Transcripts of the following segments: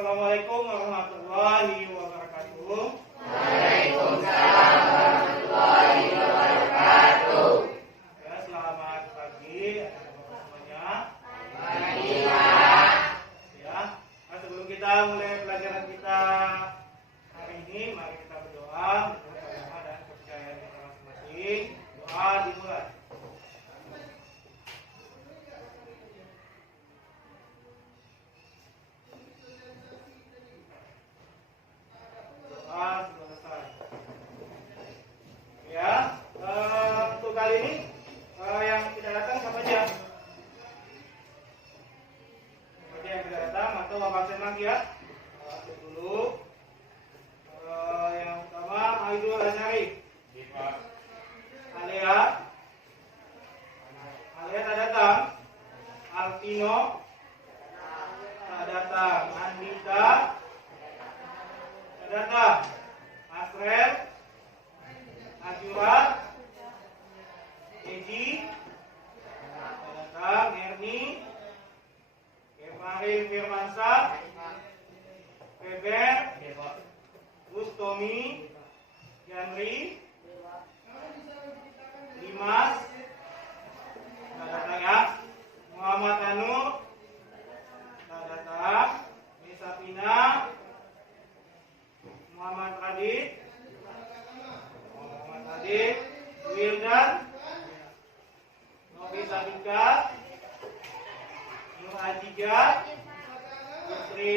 Assalamualaikum warahmatullahi wabarakatuh. Waalaikumsalam warahmatullahi wabarakatuh. Ya, selamat pagi anak-anak semuanya. Pagi, Pak. Ya, sebelum kita mulai pelajaran kita hari ini, mari kita berdoa menurut agama dan kepercayaan kita masing-masing. Doa dimulai. Selesai. Ya, untuk kali ini yang tidak datang siapa aja? Siapa aja yang tidak datang atau absen lagi ya? Absen dulu. Yang pertama Aidul Azhari. Alia tak datang. Altino tak datang. Andika tak datang. Asrel, Azura, Eji, datang. Erni, Kemarin Firmansyah, Feber, Gustomi, Yanri, Dimas, tak datang ya. Muhammad Anu, tak datang. Misafina, Muhammad Radit, Wildan, Novi Sabika, Nur Ajija, Putri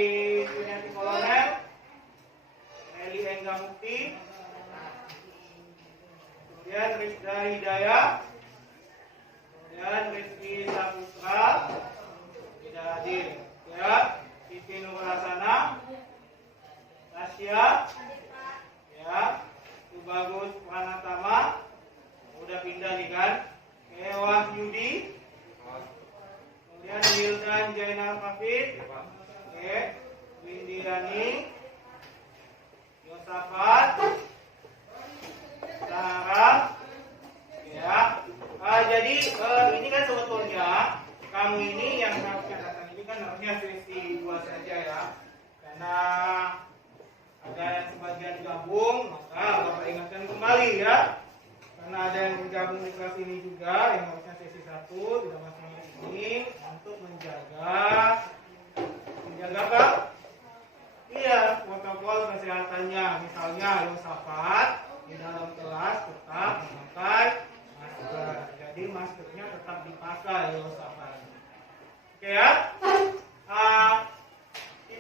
Sunyati Kolonel, Eli Engga Mukti, kemudian Rizda Hidayah, kemudian Rizky Saputra, tidak hadir. Ya, Siti Nur Hasana, Tasya, ya, Bagus Pranatama, udah pindah nih kan? Wahyudi, kemudian Wildan Jainal Hafid, Windy Rani, Yosafat, Sarah, ya. Jadi ini kan sebetulnya kamu ini yang harusnya datang ini kan harusnya sesi 2 saja ya, karena ada yang sebagian gabung, maka Bapak ingatkan kembali ya. Karena ada yang bergabung di kelas ini juga, yang harusnya sesi 1 tidak masuk ini untuk menjaga apa? Iya, protokol kesehatannya. Misalnya Yosafat di dalam kelas tetap memakai masker. Jadi maskernya tetap dipakai Yosafat. Oke ya?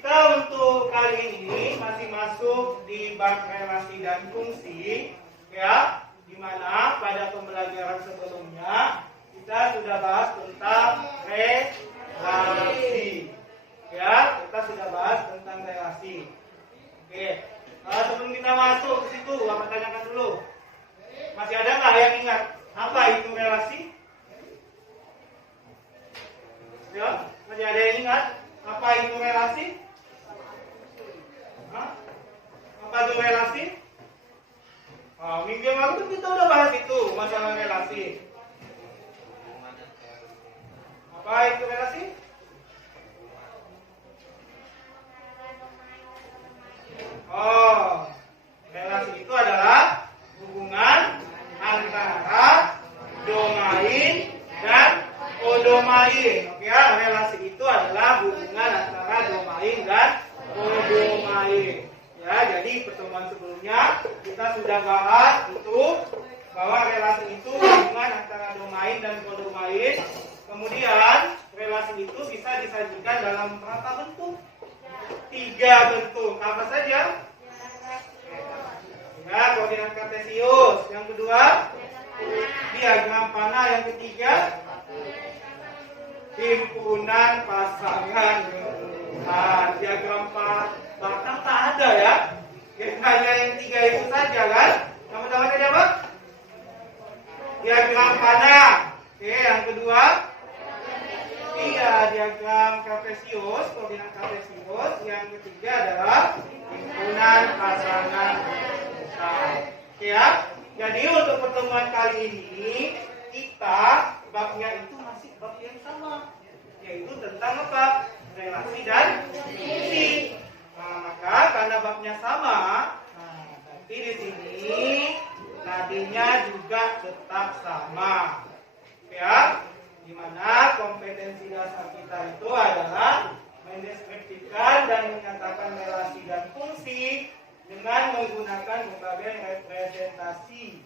Kita untuk kali ini masih masuk di bab relasi dan fungsi, ya, di mana pada pembelajaran sebelumnya kita sudah bahas tentang relasi, ya, kita sudah bahas tentang relasi. Oke, sebelum kita masuk ke situ, apa tanyakan dulu? Masih ada nggak yang ingat apa itu relasi? Ya, masih ada yang ingat apa itu relasi? Apa itu relasi? Minggu yang lalu kita udah bahas itu masalah relasi. Apa itu relasi? Relasi itu adalah hubungan antara domain dan kodomain. Oke ya, relasi itu adalah hubungan antara domain dan kodomain. Ya, jadi pertemuan sebelumnya kita sudah bahas itu bahwa relasi itu hubungan antara domain dan kodomain. Kemudian relasi itu bisa disajikan dalam berapa bentuk? 3 bentuk. Apa saja? Ya, koordinat kartesius. Yang kedua, diagram panah. Yang ketiga, himpunan pasangan. Nah, diagram batang tak ada ya. Hanya yang 3 itu saja kan. Nama-nama tadi apa? Diagram panah. Oke, yang kedua, iya, diagram kartesius, koordinat kartesius. Yang ketiga adalah himpunan pasangan. Oke ya. Jadi untuk pertemuan kali ini kita babnya itu masih bab yang sama, yaitu tentang apa? Relasi dan fungsi. menggunakan berbagai representasi.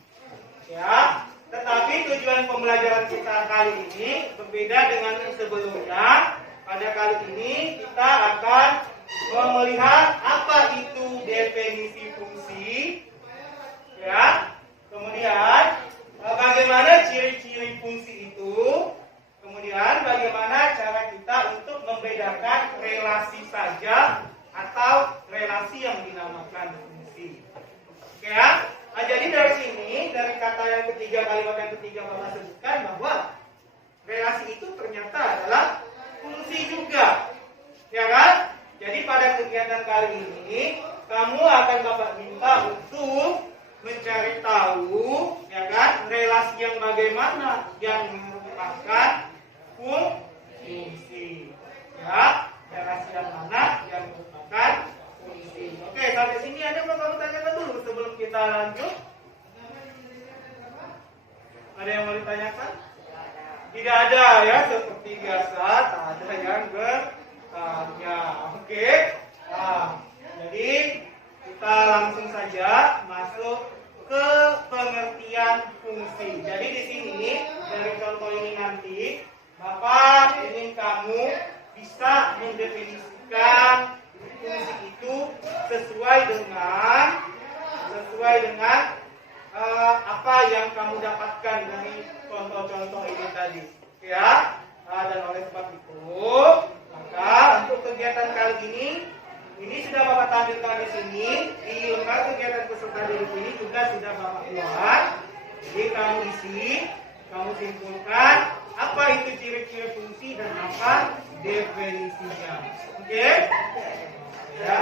Ya, tetapi tujuan pembelajaran kita kali ini berbeda dengan yang sebelumnya. Pada kali ini kita akan melihat apa itu definisi fungsi, ya. Kemudian bagaimana ciri-ciri fungsi itu, kemudian bagaimana cara kita untuk membedakan relasi saja atau relasi yang dinamakan fungsi. Oke ya? Nah, jadi dari sini, dari kata yang ketiga, kalimat yang ketiga Bapak sebutkan bahwa relasi itu ternyata adalah fungsi juga. Ya kan? Jadi pada kegiatan kali ini, kamu akan Bapak minta untuk mencari tahu, ya kan, relasi yang bagaimana yang merupakan fungsi. Ya, relasi yang mana yang merupakan fungsi. Oke, sampai sini ada yang mau kamu tanyakan dulu sebelum kita lanjut? Ada yang mau ditanyakan? Tidak ada ya, seperti biasa, tak ada yang bertanya. Oke. Nah, jadi kita langsung saja masuk ke pengertian fungsi. Jadi di sini dari contoh ini nanti Bapak ingin kamu bisa mendefinisikan fungsi itu sesuai dengan apa yang kamu dapatkan dari contoh-contoh ini tadi, ya. Dan oleh sebab itu, maka untuk kegiatan kali ini sudah Bapak tampilkan di sini di lembar kegiatan peserta didik ini juga sudah Bapak buat. Jadi kamu isi, kamu simpulkan apa itu ciri-ciri fungsi dan apa definisinya. Oke? Ya.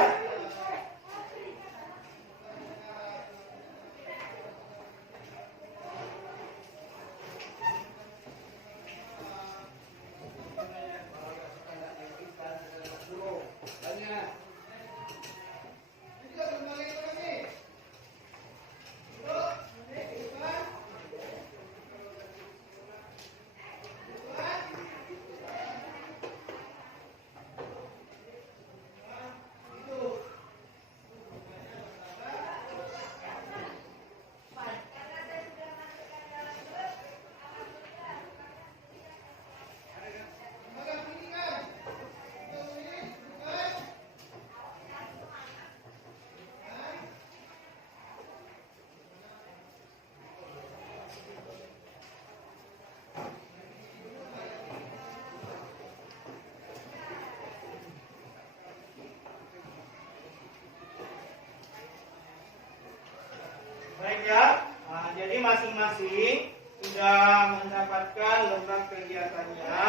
Baik ya, nah, jadi masing-masing sudah mendapatkan lembar kegiatannya,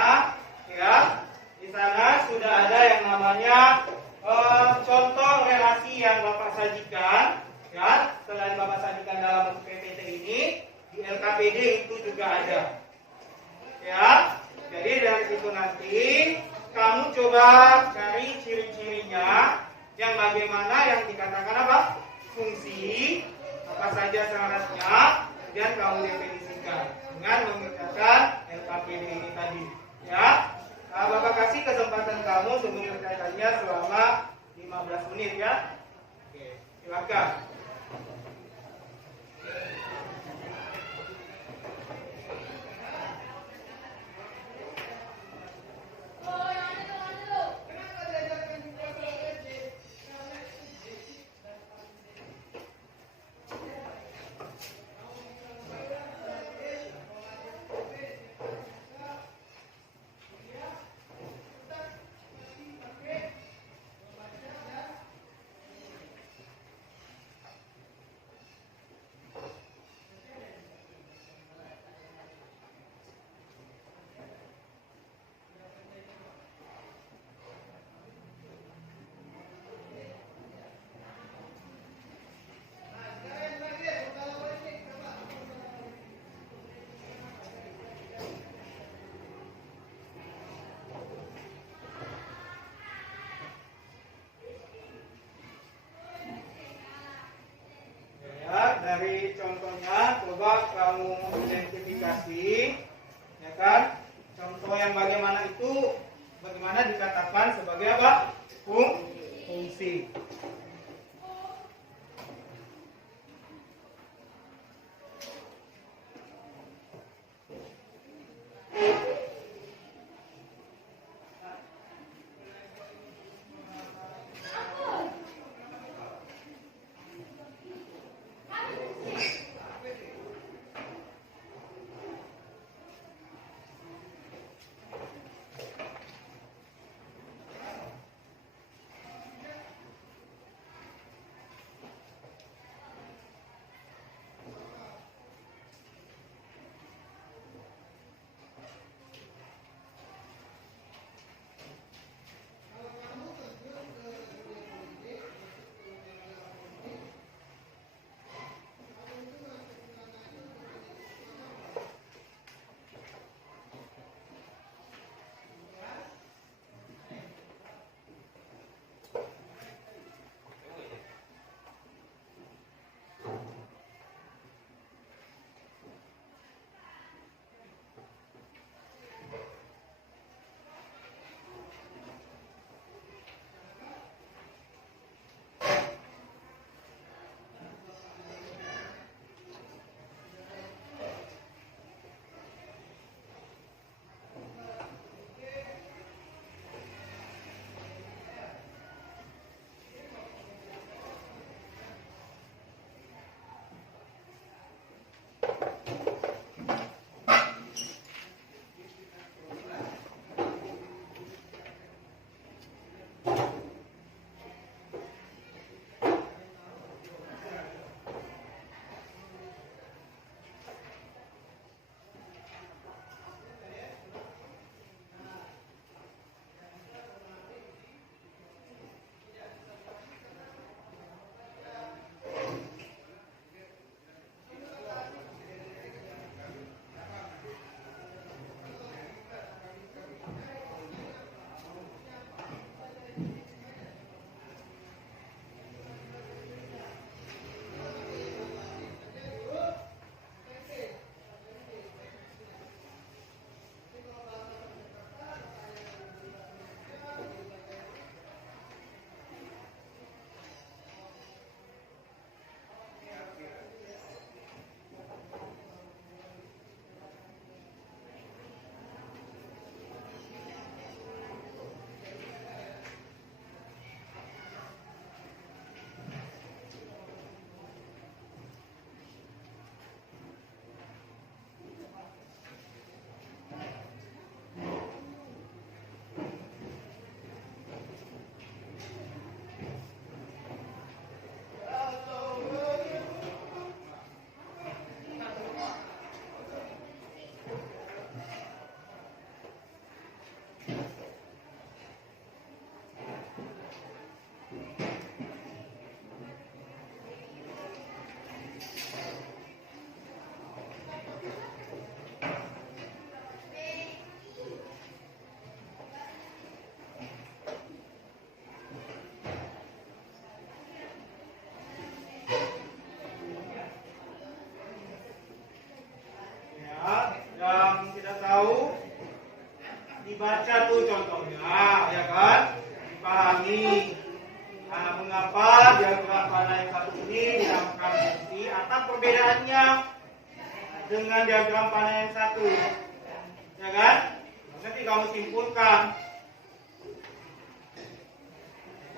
ya. Di sana sudah ada yang namanya contoh relasi yang Bapak sajikan, ya. Selain Bapak sajikan dalam PPT ini, di LKPD itu juga ada, ya. Jadi dari situ nanti kamu coba cari ciri-cirinya, yang bagaimana yang dikatakan apa? Fungsi. Apa saja syaratnya, kemudian kamu definisikan dengan mengerjakan LKPD ini tadi, ya. Nah, Bapak kasih kesempatan kamu untuk mengerjakannya selama 15 menit ya. Oke, silakan. Dari contohnya coba kamu identifikasi, ya kan, contoh yang bagaimana itu bagaimana dikatakan sebagai apa? Fungsi. Nah, mengapa diagram panah yang satu ini dinamakan fungsi? Apa perbedaannya dengan diagram panah yang satu? Ya kan? Nanti kamu simpulkan.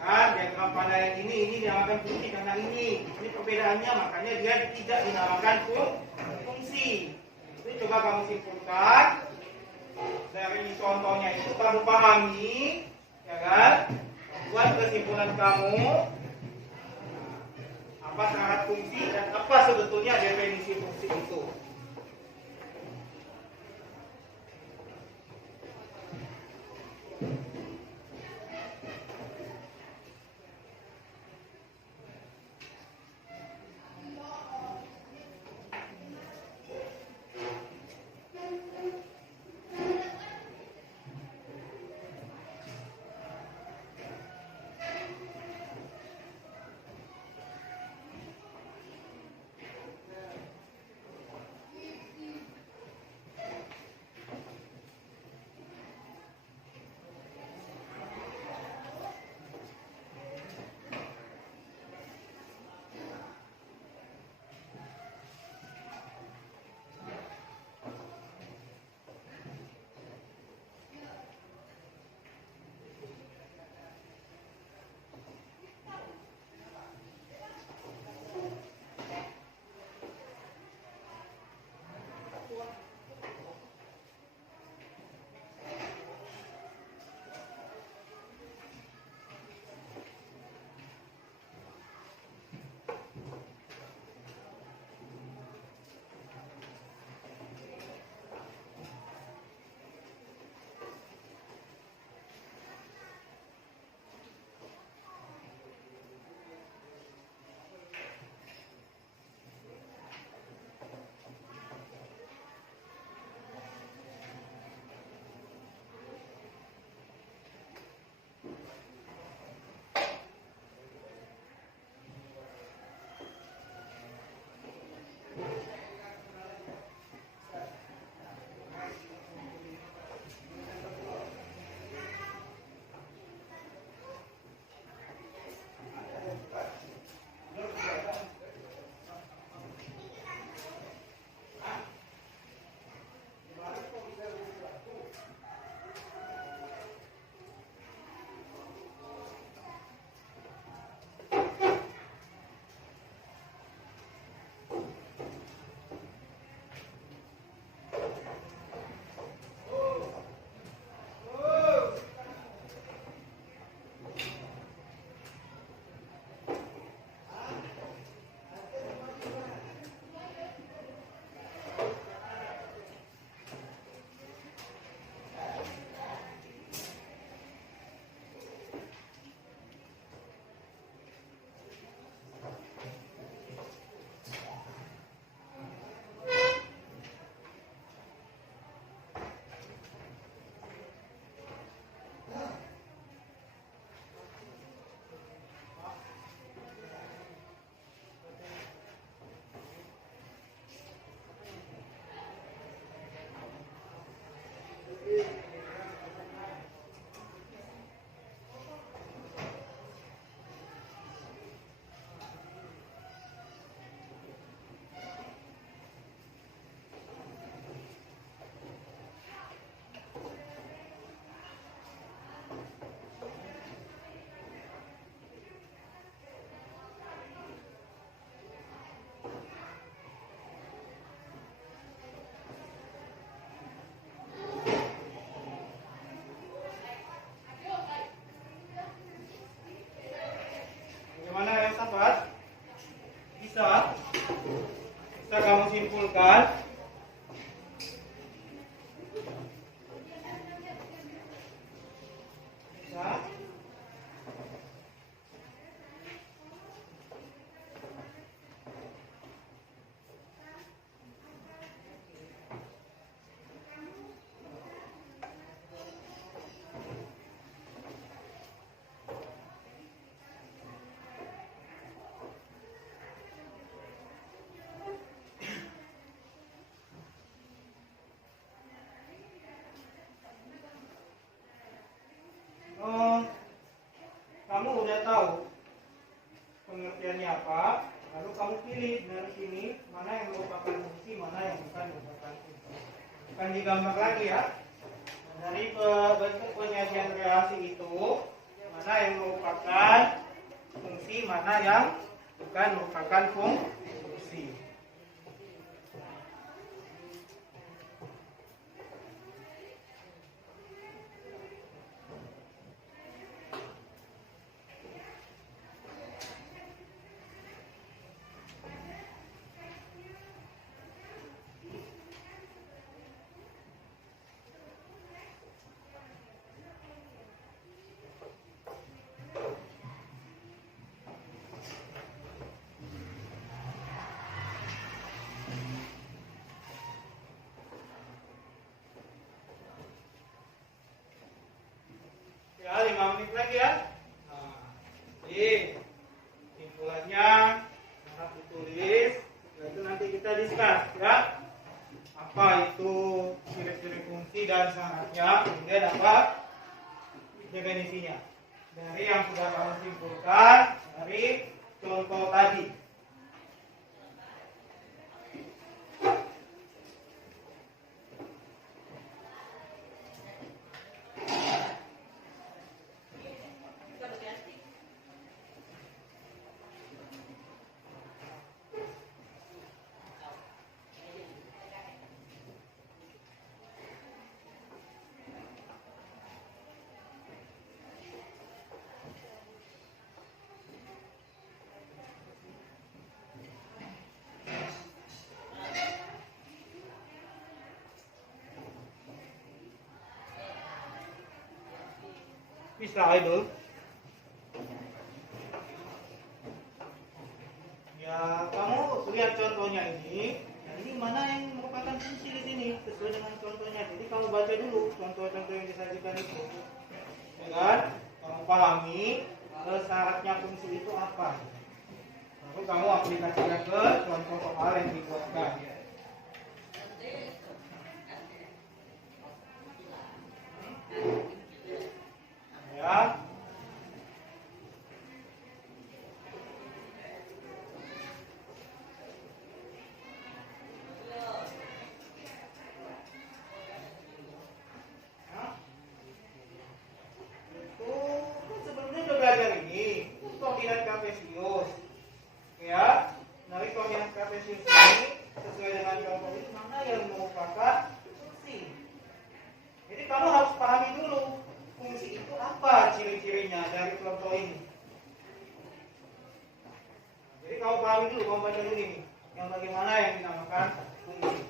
Kan, diagram panah yang ini dinamakan fungsi karena ini perbedaannya, makanya dia tidak dinamakan fungsi. Itu coba kamu simpulkan dari contohnya itu, kamu pahami, ya kan? Buat kesimpulan kamu apa syarat fungsi dan apa sebetulnya definisi fungsi itu. Bisa kamu simpulkan bisa. Kamu udah tahu pengertiannya apa, lalu kamu pilih dari sini mana yang merupakan fungsi, mana yang bukan merupakan fungsi. Akan digambar lagi ya. Dari bentuk penyajian relasi itu, mana yang merupakan fungsi, mana yang bukan merupakan fungsi. Ya, 5 menit lagi ya. Nah, jadi simpulannya harus ditulis, itu nanti kita discuss ya. Apa itu ciri-ciri fungsi dan syaratnya, kemudian apa definisinya. Dari yang sudah kamu simpulkan dari contoh tadi. Bisa itu. Ya, kamu lihat contohnya ini. Nah, ini mana yang merupakan fungsi di sini sesuai dengan contohnya. Jadi kamu baca dulu contoh-contoh yang disajikan itu. Ya kan? Kamu pahami syaratnya fungsi itu apa. Lalu kamu aplikasikan ke contoh soal yang dibuatkan. Ya. Sebelumnya sudah belajar ini koordinat kartesius. Ya, dari koordinat kartesius ini sesuai dengan contoh ini mana yang merupakan fungsi. Jadi kamu harus pahami dulu fungsi itu apa ciri-cirinya dari contoh ini. Jadi kamu pahami dulu, kamu baca dulu ini yang bagaimana yang dinamakan fungsi.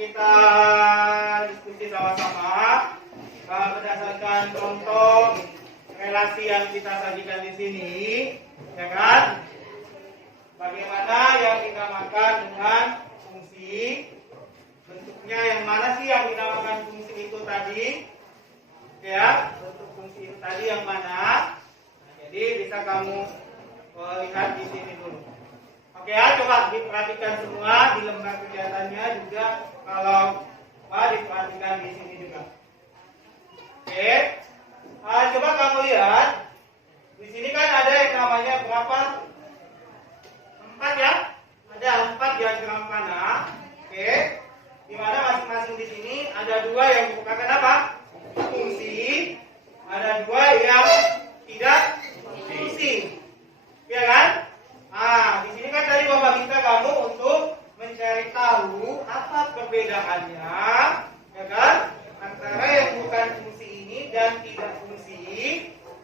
kita diskusi sama-sama berdasarkan contoh relasi yang kita sajikan di sini, ya kan? Bagaimana yang dinamakan dengan fungsi? Bentuknya yang mana sih yang dinamakan fungsi itu tadi? Ya, bentuk fungsi itu tadi yang mana? Nah, jadi bisa kamu lihat di sini dulu. Oke ya, coba diperhatikan semua di lembar kegiatannya juga. Kalau diperhatikan di sini juga. Oke, coba kamu lihat. Di sini kan ada yang namanya berapa? 4 ya. Ada 4 diagram panah. Oke, di mana masing-masing di sini ada 2 yang merupakan apa? Fungsi. Ada 2 yang tidak fungsi. Ya kan? Nah, di sini kan tadi Bapak minta kamu untuk mencari tahu apa perbedaannya, ya kan? Antara yang bukan fungsi ini dan tidak fungsi,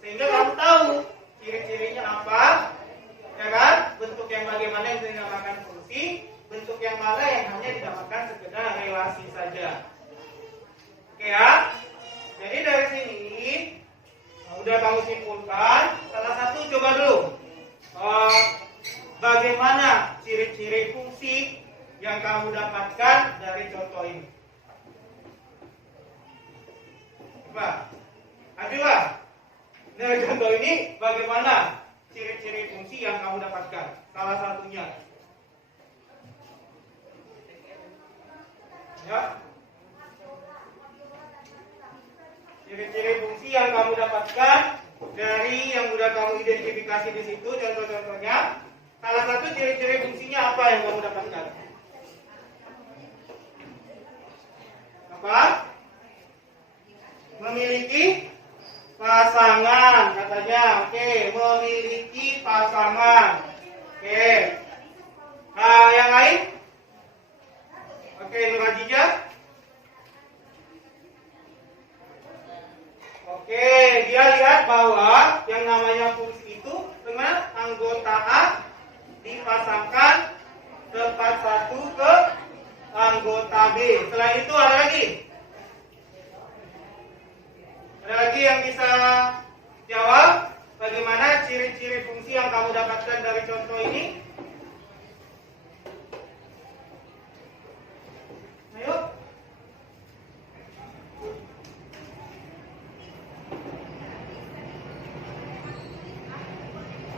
sehingga kamu tahu ciri-cirinya apa, ya kan? Bentuk yang bagaimana yang dinamakan fungsi, bentuk yang mana yang hanya dinamakan sekedar relasi saja. Oke ya? Jadi dari sini udah kamu simpulkan. Salah satu coba dulu. Bagaimana ciri-ciri fungsi yang kamu dapatkan dari contoh ini? Coba, ajulah. Dari contoh ini, bagaimana ciri-ciri fungsi yang kamu dapatkan? Salah satunya. Ya. Ciri-ciri fungsi yang kamu dapatkan dari yang sudah kamu identifikasi di situ, contoh-contohnya. Salah satu ciri-ciri fungsinya apa yang kamu dapatkan? Apa? Memiliki pasangan katanya. Oke, memiliki pasangan. Oke. Yang lain? Oke, Nur Hajijah. Oke, dia lihat bahwa yang namanya fungsi itu dengan anggota A dipasangkan tempat satu ke anggota B. Selain itu ada lagi? Ada lagi yang bisa jawab? Bagaimana ciri-ciri fungsi yang kamu dapatkan dari contoh ini? Ayo.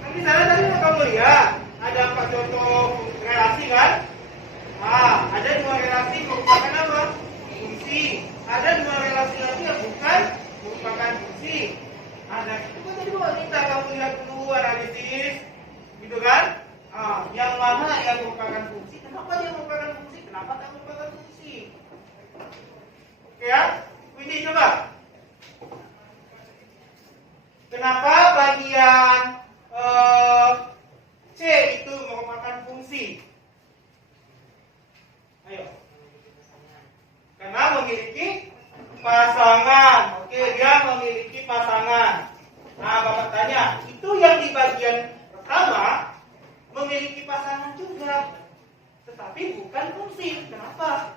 Kan di sana tadi kamu lihat ada 4 contoh relasi kan? Ada 2 relasi merupakan apa? Fungsi. Ada 2 relasi lagi yang bukan merupakan fungsi. Nah, itu kan tadi Bapak minta kamu lihat dulu analisis, gitu kan? Yang mana yang merupakan fungsi? Kenapa dia merupakan fungsi? Kenapa tak merupakan fungsi? Oke ya? Ini coba. Kenapa bagian C itu merupakan fungsi? Ayo. Karena memiliki pasangan. Oke, dia memiliki pasangan. Nah, Bapak tanya, itu yang di bagian pertama memiliki pasangan juga, tetapi bukan fungsi. Kenapa?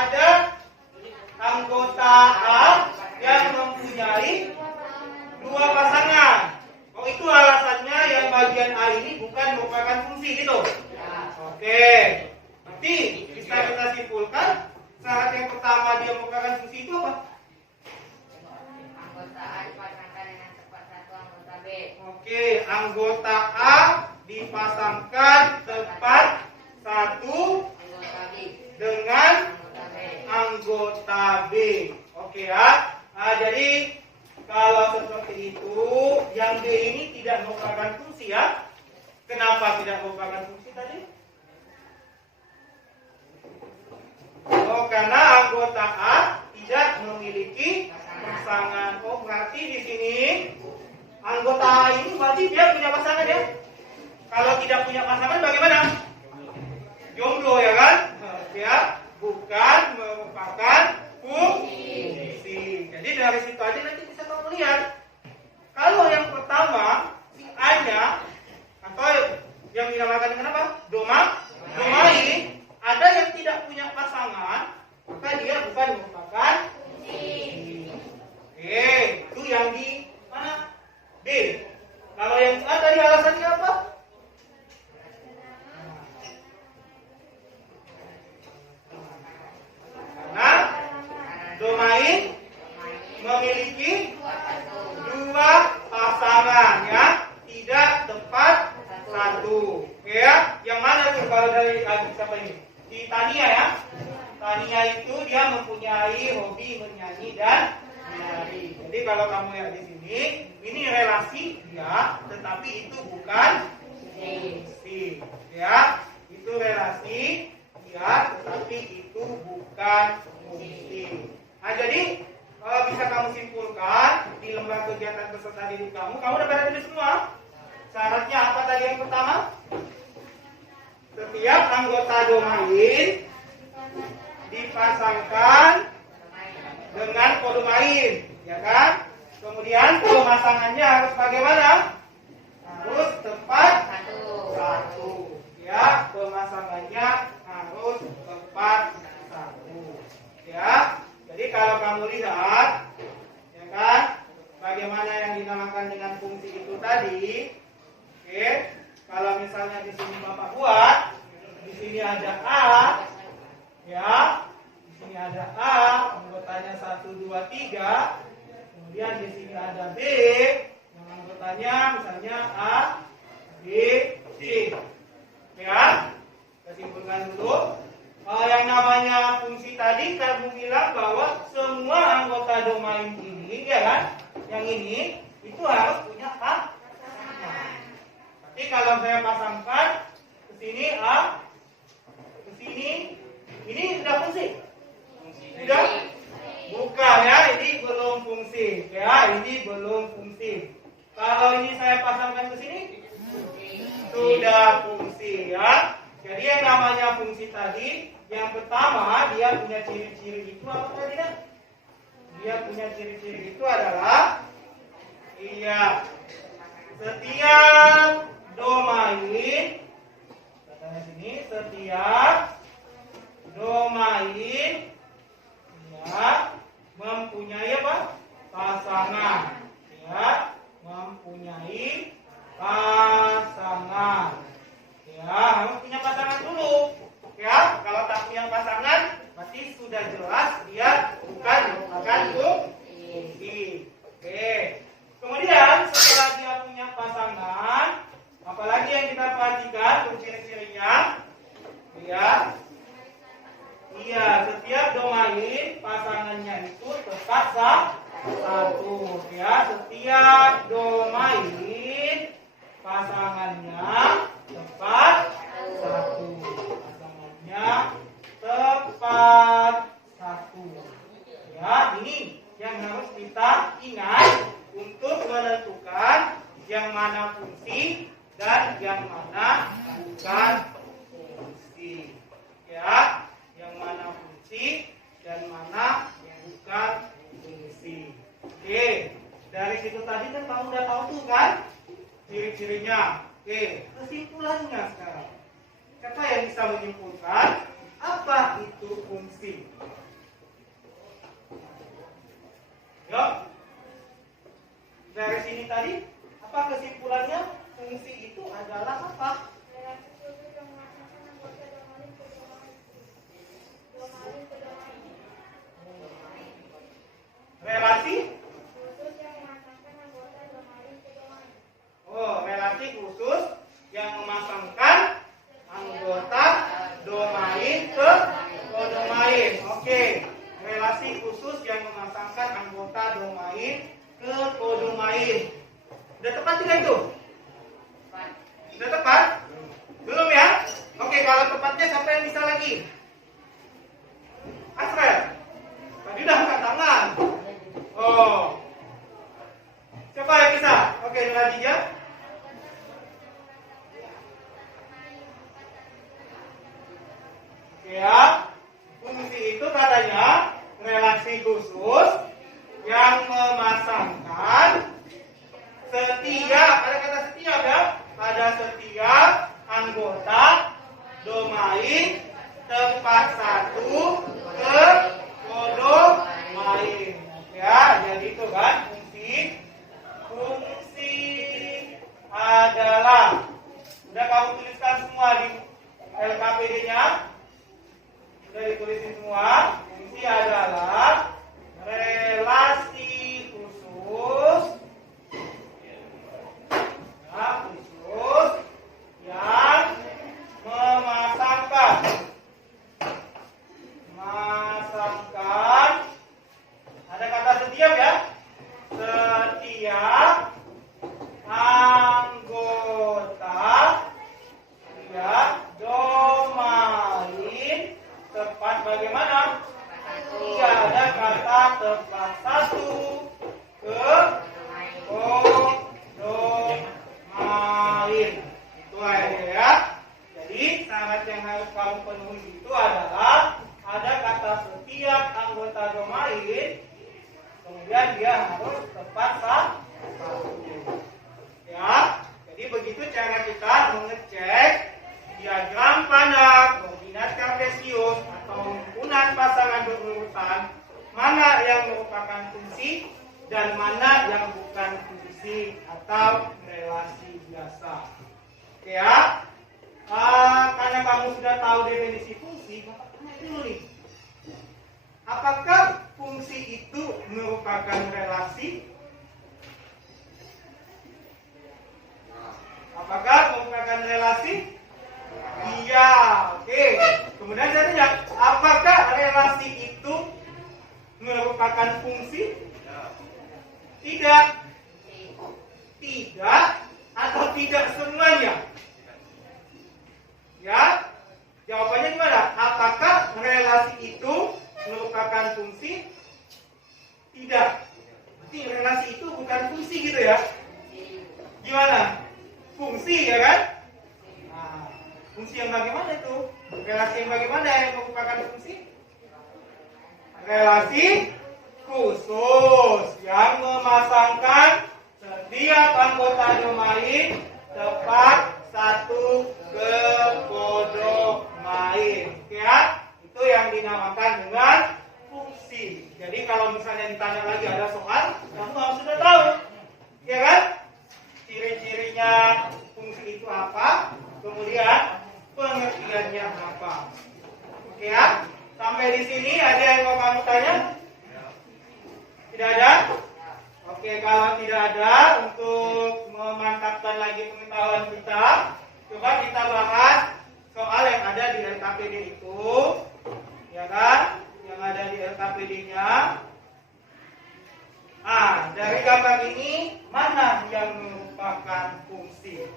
Ada anggota A yang mempunyai 2 pasangan. Itu alasannya yang bagian A ini bukan merupakan fungsi gitu. Oke. Berarti bisa kita simpulkan syarat yang pertama dia merupakan fungsi itu apa? Anggota A dipasangkan dengan tempat satu anggota B. Oke, anggota A dipasangkan tempat satu Anggota B dengan anggota B. anggota B. Oke ya. Nah, jadi kalau seperti itu, yang B ini tidak merupakan fungsi ya. Kenapa tidak merupakan fungsi tadi? Karena anggota A tidak memiliki pasangan. Berarti di sini anggota A ini berarti dia punya pasangan ya. Kalau tidak punya pasangan bagaimana? Jomblo ya kan? Ya, bukan merupakan fungsi. Jadi dari situ aja nanti bisa kamu lihat. Kalau yang pertama si A-nya atau yang dinamakan dengan apa? Domain. Ada yang tidak punya pasangan, maka dia bukan merupakan fungsi. Oke, itu yang di mana? D. Kalau yang A tadi alasannya apa? Karena domain memiliki dua pasangan ya, tidak tepat satu. Oke ya, yang mana tuh kalau dari siapa ini? Di Tania ya. Tania itu dia mempunyai hobi menyanyi dan menari. Jadi kalau kamu lihat di sini, ini relasi dia, tetapi itu bukan fungsi. Ya, itu relasi dia, tetapi itu bukan fungsi. Nah, jadi bisa kamu simpulkan di lembar kegiatan peserta didik kamu udah pada tulis semua. Syaratnya apa tadi yang pertama? Setiap anggota domain dipasangkan dengan kodomain, ya kan? Kemudian pemasangannya harus bagaimana? Harus tepat satu. Ya, pemasangannya harus tepat satu. Ya, jadi kalau kamu lihat, ya kan, bagaimana yang dinamakan dengan fungsi itu tadi? Oke, kalau misalnya di sini Bapak buat, di sini ada A, ya, di sini ada A, anggotanya 1, 2, 3. Kemudian di sini ada B, yang anggotanya misalnya A, B, C. Ya, kita simpulkan dulu. Yang namanya fungsi tadi kamu bilang bahwa semua anggota domain ini, ya kan, yang ini itu harus punya pasangan. Tapi kalau saya pasangkan ke sini A, ke sini, ini sudah fungsi? Sudah? Bukan ya, ini belum fungsi. Ya, ini belum fungsi. Kalau ini saya pasangkan ke sini, sudah fungsi ya. Jadi yang namanya fungsi tadi, yang pertama dia punya ciri-ciri itu apa tadi kan? Dia punya ciri-ciri itu adalah setiap domain, katanya sini, setiap domain ya mempunyai apa? Pasangan. Ya, mempunyai pasangan. Ya, harus punya pasangan dulu. Ya, kalau tak punya pasangan, berarti sudah jelas dia bukan merupakan fungsi. Oke. Kemudian setelah dia punya pasangan, apalagi yang kita perhatikan ciri-cirinya? Ya. Iya, setiap domain pasangannya itu tepat satu. Ya, setiap domain pasangannya tepat satu. Pasangannya tepat satu. Ya, ini yang harus kita ingat untuk menentukan yang mana fungsi dan yang mana bukan fungsi. Ya, yang mana fungsi dan mana bukan fungsi. Oke, dari situ tadi kan kamu udah tahu tuh kan ciri-cirinya. Oke, kesimpulannya sekarang. Siapa yang bisa menyimpulkan apa itu fungsi? Yuk. Dari sini tadi, apa kesimpulannya? Fungsi itu adalah apa? Relasi? Oh, relasi khusus yang memasangkan anggota domain ke kodomain. Oke, relasi khusus yang memasangkan anggota domain ke kodomain. Udah tepat tidak itu? Sudah tepat? Belum ya? Oke, kalau tepatnya siapa yang bisa lagi? Asrel. Tadi udah angkat tangan. Oh. Siapa yang bisa? Oke, dengan dia. Ya, fungsi itu katanya relasi khusus yang memasangkan setiap, ada kata setiap ya, ada setiap anggota domain tempat satu ke kodomain. Ya, jadi itu kan fungsi adalah, udah kamu tuliskan semua di LKPD-nya, udah ditulisin semua. Fungsi adalah relasi khusus, ya, khusus yang memasangkan ada kata setiap ya, setiap anggota ya domain tepat bagaimana? Iya, ada kata tepat satu ke kodomain. Itu aja ya. Jadi syarat yang harus kamu penuhi itu adalah ada kata setiap anggota domain, kemudian dia harus tepat satu. Ya, jadi begitu cara kita mengecek diagram pada koordinat kartesius atau himpunan pasangan berurutan, mana yang merupakan fungsi dan mana yang bukan fungsi atau relasi biasa. Oke ya, karena kamu sudah tahu definisi fungsi, maka tanya dulu nih, apakah fungsi itu merupakan relasi? Apakah merupakan relasi? Iya, oke. Kemudian saya tanya, apakah relasi itu merupakan fungsi? Tidak. Tidak atau tidak semuanya? Ya, jawabannya gimana? Apakah relasi itu merupakan fungsi? Tidak. Berarti relasi itu bukan fungsi gitu ya? Gimana? Fungsi ya kan? Nah, fungsi yang bagaimana itu? Relasi yang bagaimana yang merupakan fungsi? Relasi khusus yang memasangkan setiap anggota domain tepat satu ke kodomain. Ya, itu yang dinamakan dengan fungsi. Jadi kalau misalnya ditanya lagi ada soal, kamu harus sudah tahu, ya kan? Ciri-cirinya fungsi itu apa, kemudian pengertiannya apa. Oke ya, sampai di sini ada yang mau kamu tanya? Tidak ada? Oke, kalau tidak ada, untuk memantapkan lagi pengetahuan kita, coba kita bahas soal yang ada di LKPD itu, ya kan? Yang ada di LKPD-nya. Nah, dari gambar ini mana yang merupakan fungsi?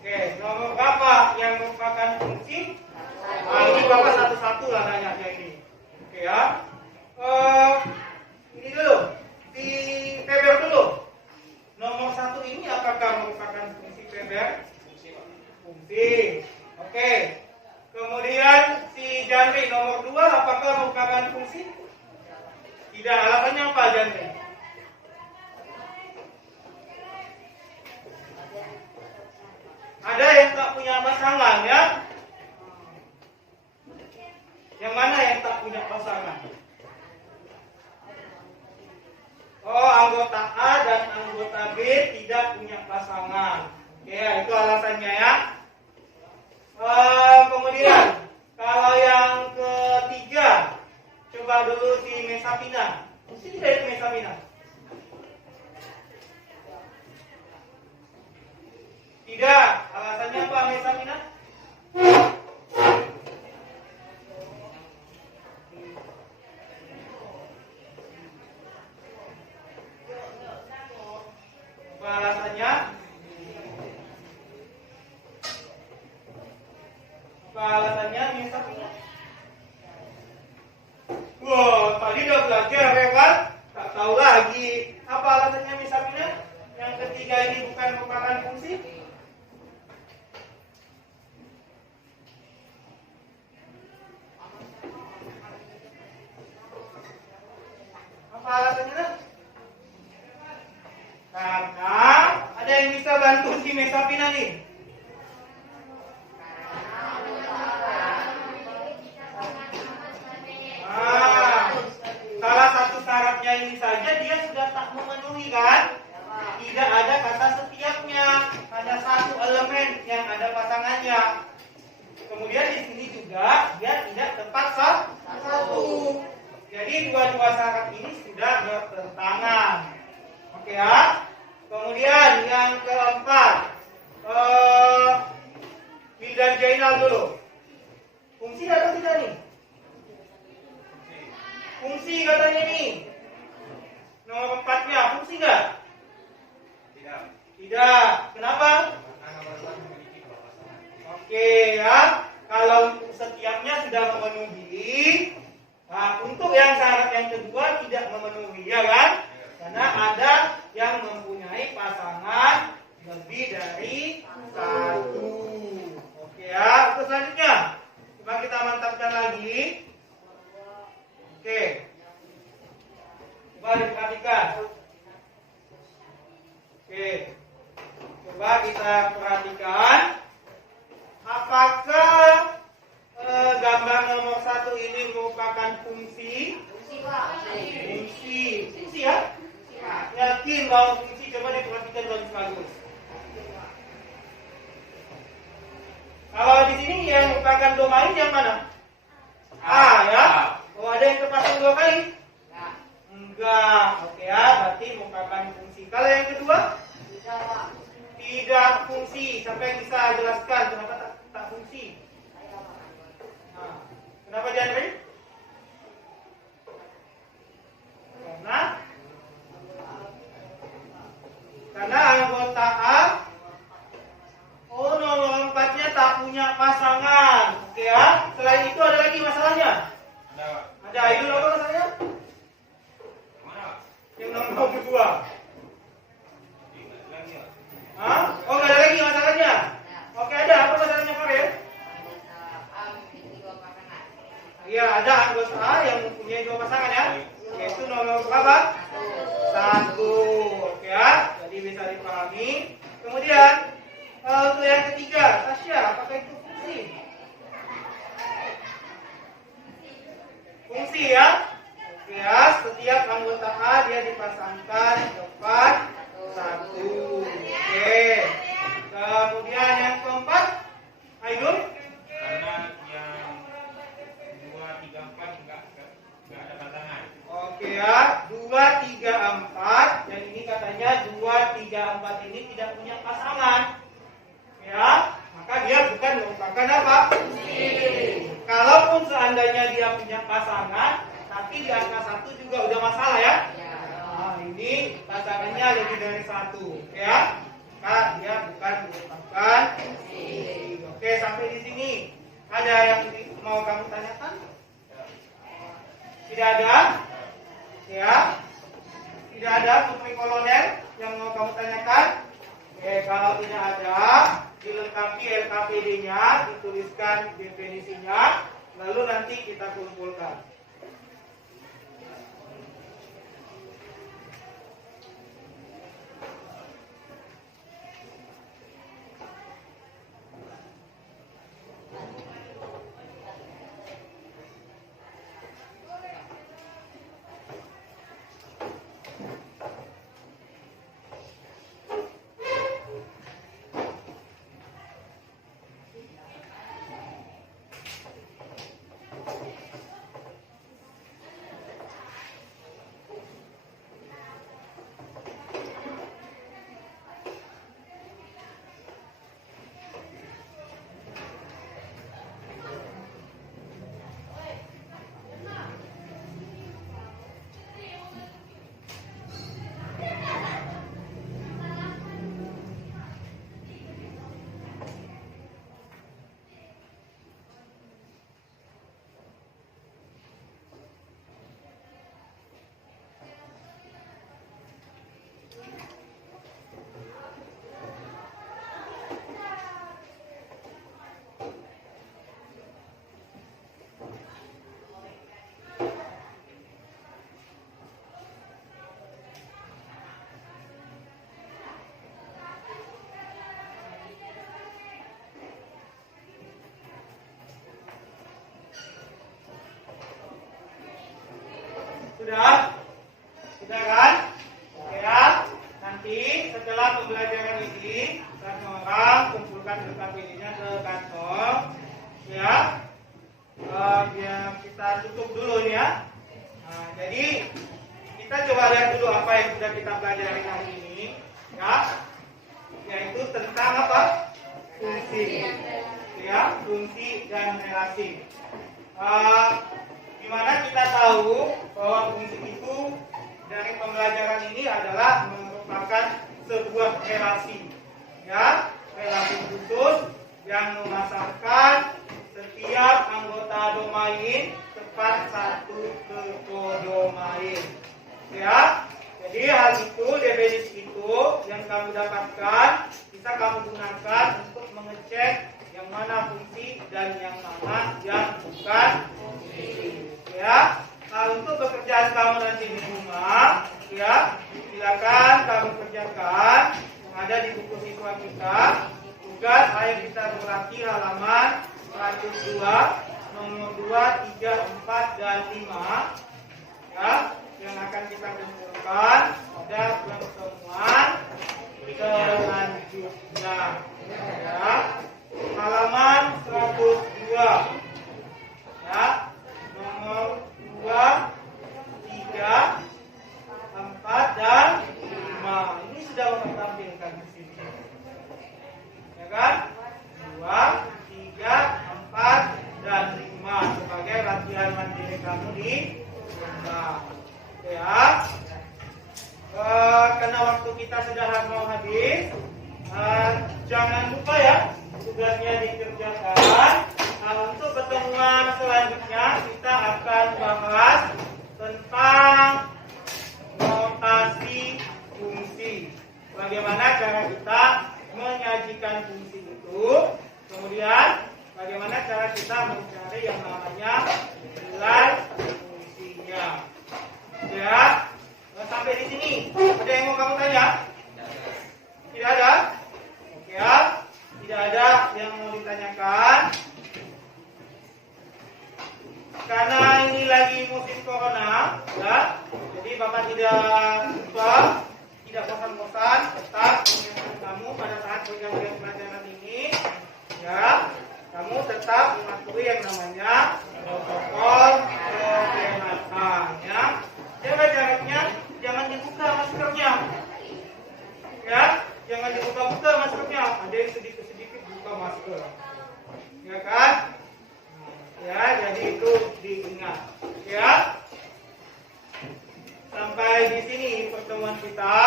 Oke, nomor berapa yang merupakan fungsi? Nah, ini Bapak satu-satu lah nanya ini. Oke ya. Ini dulu, di Weber dulu. Nomor 1 ini apakah merupakan fungsi Weber? Fungsi. Oke. Kemudian si Janri nomor 2 apakah merupakan fungsi? Tidak, alasannya apa Janri? Ada yang tak punya pasangan ya? Yang mana yang tak punya pasangan? Oh, anggota A dan anggota B tidak punya pasangan. Oke, itu alasannya ya. Kemudian kalau yang ketiga, coba dulu si Mesapina. Mesti tidak itu Mesapina? Tidak. Alasannya apa Mesapina? Apa alasannya? Apa alasannya Mesapina? Wow, tadi udah belajar ya kan? Tak tahu lagi. Apa alasannya Mesapina? Yang ketiga ini bukan merupakan fungsi? Apa alasannya? Karena ada yang bisa bantu si Mesapina nih? Salah satu syaratnya ini saja dia sudah tak memenuhi kan? Tidak ada kata setiapnya, hanya satu elemen yang ada pasangannya. Kemudian di sini juga dia tidak tepat satu. Jadi dua-dua syarat ini sudah bertentangan. Oke ya. Kemudian yang keempat, Wildan Jainal dulu. Fungsi atau tidak nih? Fungsi katanya nih. Nomor 4-nya fungsi nggak? Tidak. Tidak. Kenapa? Oke ya. Kalau setiapnya sudah memenuhi, nah untuk yang syarat yang kedua tidak memenuhi, ya kan? Karena ada yang mempunyai pasangan lebih dari satu. Oke ya. Untuk selanjutnya, coba kita mantapkan lagi. Oke. Coba diperhatikan. Oke. Coba kita perhatikan. Apakah gambar nomor 1 ini merupakan fungsi? Fungsi ya? Yakin bahwa fungsi? Coba diperhatikan bagus-bagus. Kalau di sini yang merupakan domain yang mana? A ya? Oh, ada yang terpasang 2 kali? Enggak. Oke ya, berarti merupakan fungsi. Kalau yang kedua? Tidak fungsi. Siapa yang bisa jelaskan kenapa tak fungsi? Nah, kenapa jangan? Karena anggota A, nomor 4-nya tak punya pasangan. Oke ya. Selain itu ada lagi masalahnya? Ada. Itu apa masalahnya? Yang nomor 2. Hah? Oh, nggak ada lagi masalahnya? Oke, ada. Apa masalahnya, Farel? Iya, ada anggota A yang mempunyai 2 pasangan ya. Yaitu nomor berapa? 1. Oke ya. Jadi bisa dipahami. Kemudian untuk yang ketiga, Tasya, apakah itu fungsi? Fungsi ya. Oke ya. Setiap anggota A dia dipasangkan depan 1. Oke. Kemudian yang keempat, Aidul? Karena yang 2, 3, 4 enggak ada pasangan. Oke ya, 2, 3, 4. Yang ini katanya 2, 3, 4 ini tidak punya pasangan. Ya, maka dia bukan merupakan apa? Kalaupun seandainya dia punya pasangan, tapi di angka 1 juga udah masalah ya. Nah, ini pasangannya lebih dari 1, ya. Maka dia bukan merupakan. Oke, sampai di sini ada yang mau kamu tanyakan? Tidak ada? Ya. Tidak ada Putri Kolonel yang mau kamu tanyakan? Oke, kalau tidak ada, dilengkapi LKPD-nya, dituliskan definisinya, lalu nanti kita kumpulkan. satu orang kumpulkan KTP-nya ke kantong, ya. Biar kita tutup dulu nih ya. Nah, jadi kita coba lihat dulu apa yang sudah kita pelajari hari ini, ya. Yaitu tentang apa? Fungsi, ya, fungsi dan relasi. Dimana kita tahu bahwa fungsi itu dari pembelajaran ini adalah merupakan sebuah relasi, ya, relasi khusus yang memasangkan setiap anggota domain tepat satu ke kodomain, ya. Jadi hal itu, definisi itu yang kamu dapatkan bisa kamu gunakan untuk mengecek yang mana fungsi dan yang mana yang bukan fungsi, ya. Nah, untuk pekerjaan kamu nanti di rumah, ya, silakan kamu kerjakan yang ada di buku siswa kita. Tugas ayo kita berlatih halaman 102, nomor 2, 3, 4, dan 5, ya, yang akan kita kumpulkan pada pertemuan selanjutnya, ya. Halaman 102, ya, nomor 2, 3, 4, dan 5. Ini sudah tampilkan di sini, ya kan? 2, 3, 4, dan 5 sebagai latihan mandiri kamu di rumah, ya. Karena waktu kita sudah mau habis, jangan lupa ya tugasnya dikerjakan. Nah, untuk pertemuan selanjutnya kita akan bahas tentang notasi fungsi. Bagaimana cara kita menyajikan fungsi itu, kemudian bagaimana cara kita mencari yang namanya nilai fungsinya. Ya, sampai di sini. Ada yang mau kamu tanya? Tidak ada? Oke ya. Tidak ada yang mau ditanyakan. Karena ini lagi musim corona, ya. Jadi Bapak tidak lupa, tidak bosan-bosan, tetap mengingatkan kamu pada saat program pelajaran ini, ya. Kamu tetap mematuhi yang namanya protokol kesehatan, ya. Jaga jaraknya, jangan dibuka maskernya, ya. Jangan dibuka-buka maskernya. Ada yang sedikit-sedikit buka masker, ya kan? Ya, jadi itu diingat, ya. Sampai di sini pertemuan kita,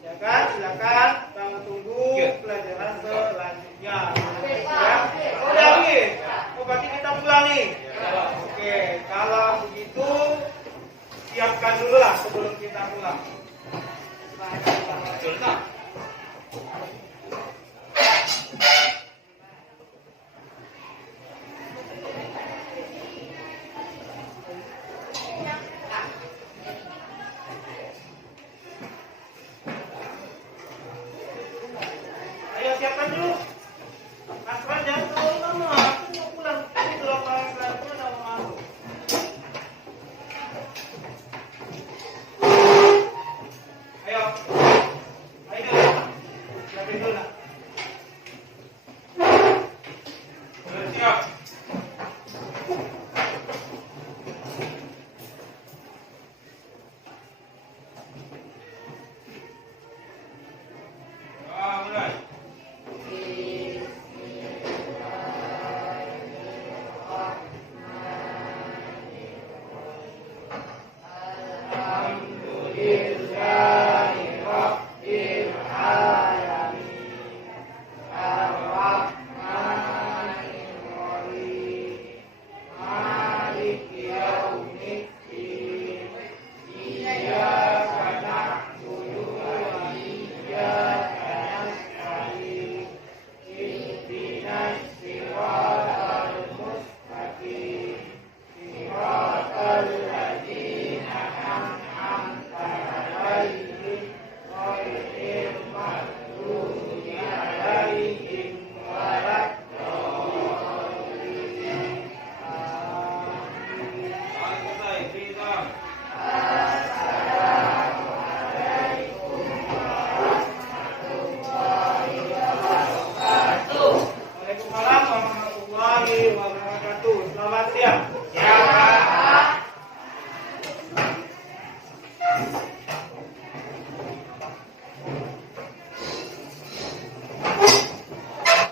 ya kan? Silakan kamu tunggu pelajaran selanjutnya. Ya. Udah habis? Oh, berarti kita pulang nih. Oke, kalau begitu siapkan dulu lah sebelum kita pulang. Ayo siapkan dulu.